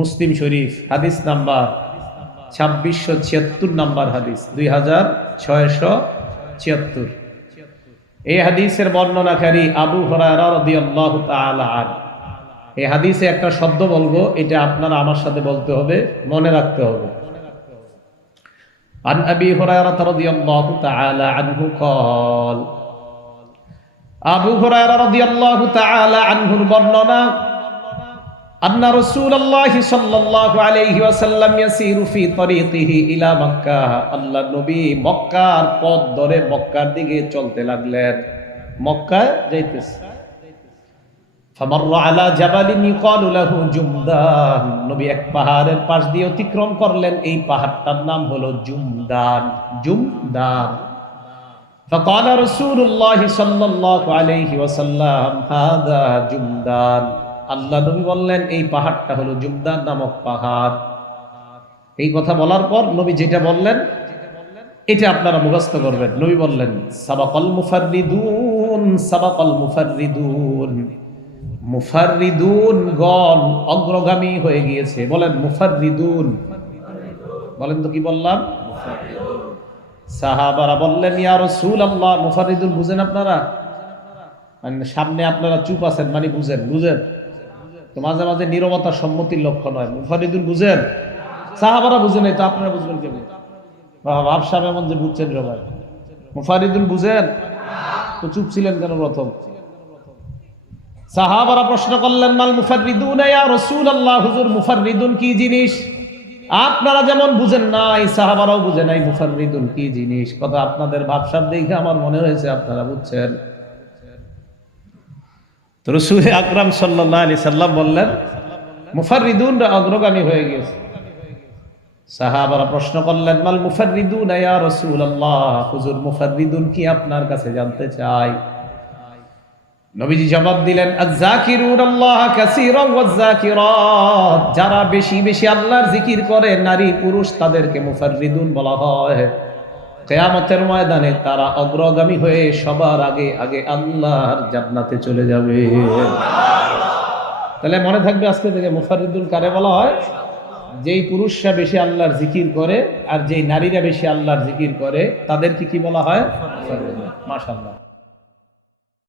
মুসলিম শরীফ, হাদিস number 2676 number হাদিস, 2676। এই হাদিসের বর্ণনাকারী আবু হুরায়রা রাদিয়াল্লাহু তাআলা আনহু। এই হাদিসে একটা শব্দ বলবো, এটা আপনারা আমার সাথে বলতে হবে, মনে রাখতে হবে। আন আবি হুরায়রা রাদিয়াল্লাহু তাআলা আনহু قال, আবু হুরায়রা রাদিয়াল্লাহু তাআলা আনহুর বর্ণনা, আন্না রাসূলুল্লাহ সাল্লাল্লাহু আলাইহি ওয়াসাল্লাম ইয়াসিরু ফি তরিকিহি ইলা মক্কাহ, আল্লাহ নবী মক্কার পথ ধরে মক্কার দিকে চলতে লাগলেন, মক্কায় যাইতেছে। ফামাররা আলা জাবালিন ইউকালু লাহু জুমদান, নবী এক পাহাড়ের পাশ দিয়ে অতিক্রম করলেন, এই পাহাড়টার নাম হলো জুমদান। জুমদান। فقال رسول الله صلى الله عليه وسلم هذا جمدان, আল্লাহ নবী বললেন এই পাহাড়টা হলো জুমদান নামক পাহাড়। এই কথা বলার পর নবী যেটা বললেন এটা আপনারা মুখস্থ করবেন। নবী বললেন সাবাকাল মুফাররিদুন, সাবাকাল মুফাররিদুন, মুফাররিদুন গণ অগ্রগামী হয়ে গিয়েছে। বলেন মুফাররিদুন, বলেন তো কি বললাম? সাহাবারা বললেন ইয়া রাসূলুল্লাহ, মুফাররিদুন বুঝেন আপনারা? মানে সামনে আপনারা চুপ আছেন মানে বুঝেন, বুঝেন তো মাঝে মাঝে নীরবতা সম্মতির লক্ষণ হয়। মুফাররিদুন বুঝেন? সাহাবারা বুঝেন, এই তো আপনারা বুঝবেন কেমন? ভাবসাব এমন যে বুঝছেন সবাই। মুফাররিদুন বুঝেন তো চুপ ছিলেন কেন প্রথম? সাহাবারা প্রশ্ন করলেন মাল মুফাররিদুন ইয়া রাসূলুল্লাহ, হুজুর মুফাররিদুন কি জিনিস? আপনারা যেমন বুঝেন নাই সাহাবারাও বুঝে নাই মুফাররিদুন কি জিনিস। কথা আপনাদের ভাবসাব দেখে আমার মনে হয়েছে আপনারা বুঝছেন। তো রাসূল আকরাম সাল্লাল্লাহু আলাইহি সাল্লাম বললেন মুফাররিদুনরা অগ্রগামী হয়ে গেছে। সাহাবারা প্রশ্ন করলেন মাল মুফাররিদুন ইয়া রাসূলুল্লাহ, হুজুর মুফাররিদুন কি আপনার কাছে জানতে চাই। নবীজি জবাব দিলেন আয-যাকিরুনাল্লাহ কাসীরান ওয়াজ-যাকিরাত, যারা বেশি বেশি আল্লাহর জিকির করে নারী পুরুষ তাদেরকে মুফাররিদুন বলা হয়। কিয়ামতের ময়দানে তারা অগ্রগামী হয়ে সবার আগে আগে আল্লাহর জান্নাতে চলে যাবে। তাহলে মনে থাকবে আজকে থেকে মুফাররিদুন কারে বলা হয়? যেই পুরুষরা বেশি আল্লাহর জিকির করে আর যেই নারীরা বেশি আল্লাহর জিকির করে তাদেরকে কি বলা হয়? মাশাআল্লাহ।